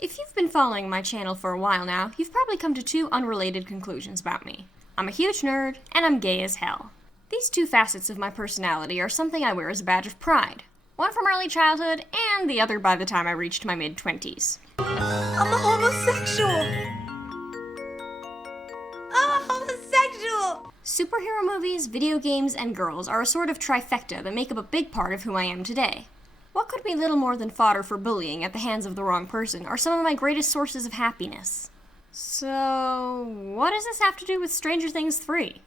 If you've been following my channel for a while now, you've probably come to two unrelated conclusions about me. I'm a huge nerd, and I'm gay as hell. These two facets of my personality are something I wear as a badge of pride. One from early childhood, and the other by the time I reached my mid-20s. I'm a homosexual! I'm a homosexual! Superhero movies, video games, and girls are a sort of trifecta that make up a big part of who I am today. What could be little more than fodder for bullying at the hands of the wrong person are some of my greatest sources of happiness. So, what does this have to do with Stranger Things 3?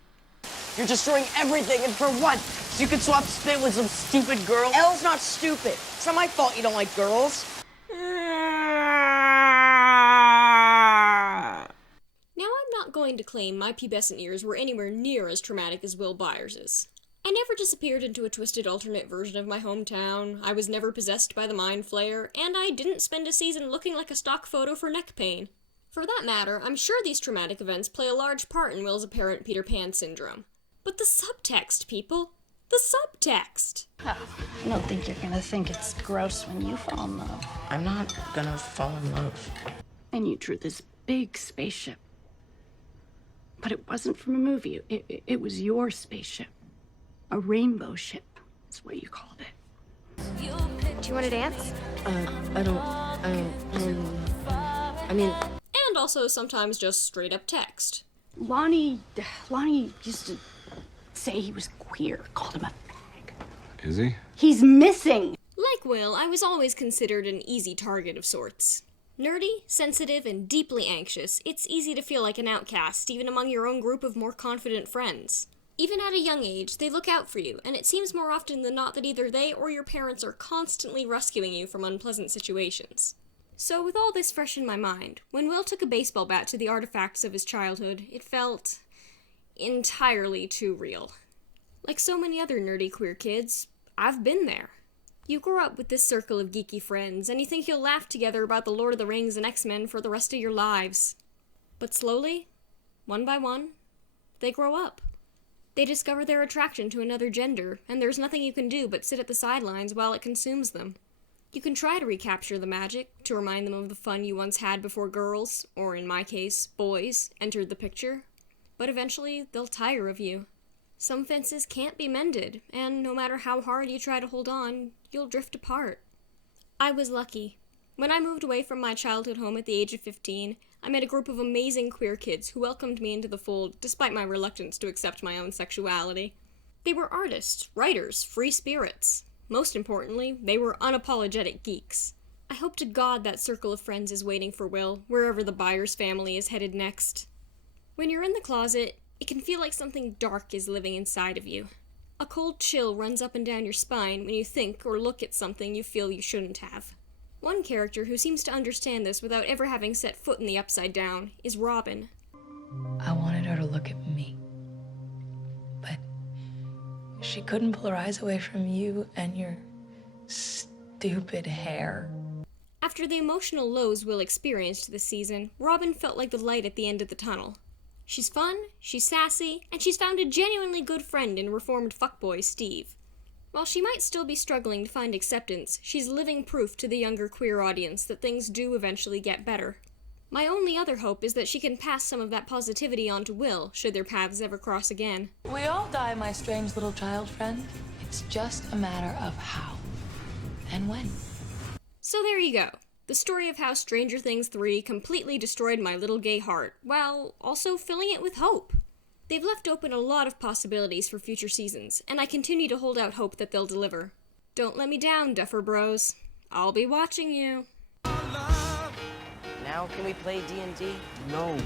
You're destroying everything, and for what? So you can swap spit with some stupid girl? Elle's not stupid. It's not my fault you don't like girls. Now, I'm not going to claim my pubescent years were anywhere near as traumatic as Will Byers's. I never disappeared into a twisted alternate version of my hometown, I was never possessed by the Mind Flayer, and I didn't spend a season looking like a stock photo for neck pain. For that matter, I'm sure these traumatic events play a large part in Will's apparent Peter Pan syndrome. But the subtext, people! The subtext! I don't think you're gonna think it's gross when you fall in love. I'm not gonna fall in love. And you drew this big spaceship. But it wasn't from a movie. It was your spaceship. A rainbow ship is what you called it. Do you want to dance? And also sometimes just straight up text. Lonnie used to say he was queer, called him a fag. Is he? He's missing! Like Will, I was always considered an easy target of sorts. Nerdy, sensitive, and deeply anxious, it's easy to feel like an outcast, even among your own group of more confident friends. Even at a young age, they look out for you, and it seems more often than not that either they or your parents are constantly rescuing you from unpleasant situations. So with all this fresh in my mind, when Will took a baseball bat to the artifacts of his childhood, it felt entirely too real. Like so many other nerdy queer kids, I've been there. You grow up with this circle of geeky friends, and you think you'll laugh together about the Lord of the Rings and X-Men for the rest of your lives. But slowly, one by one, they grow up. They discover their attraction to another gender, and there's nothing you can do but sit at the sidelines while it consumes them. You can try to recapture the magic, to remind them of the fun you once had before girls, or in my case, boys, entered the picture. But eventually, they'll tire of you. Some fences can't be mended, and no matter how hard you try to hold on, you'll drift apart. I was lucky. When I moved away from my childhood home at the age of 15, I met a group of amazing queer kids who welcomed me into the fold despite my reluctance to accept my own sexuality. They were artists, writers, free spirits. Most importantly, they were unapologetic geeks. I hope to God that circle of friends is waiting for Will, wherever the Byers family is headed next. When you're in the closet, it can feel like something dark is living inside of you. A cold chill runs up and down your spine when you think or look at something you feel you shouldn't have. One character who seems to understand this without ever having set foot in the Upside Down is Robin. I wanted her to look at me, but she couldn't pull her eyes away from you and your stupid hair. After the emotional lows Will experienced this season, Robin felt like the light at the end of the tunnel. She's fun, she's sassy, and she's found a genuinely good friend in reformed fuckboy Steve. While she might still be struggling to find acceptance, she's living proof to the younger queer audience that things do eventually get better. My only other hope is that she can pass some of that positivity on to Will, should their paths ever cross again. We all die, my strange little child friend. It's just a matter of how and when. So there you go. The story of how Stranger Things 3 completely destroyed my little gay heart, while also filling it with hope. They've left open a lot of possibilities for future seasons, and I continue to hold out hope that they'll deliver. Don't let me down, Duffer Bros. I'll be watching you. Now can we play D&D? No.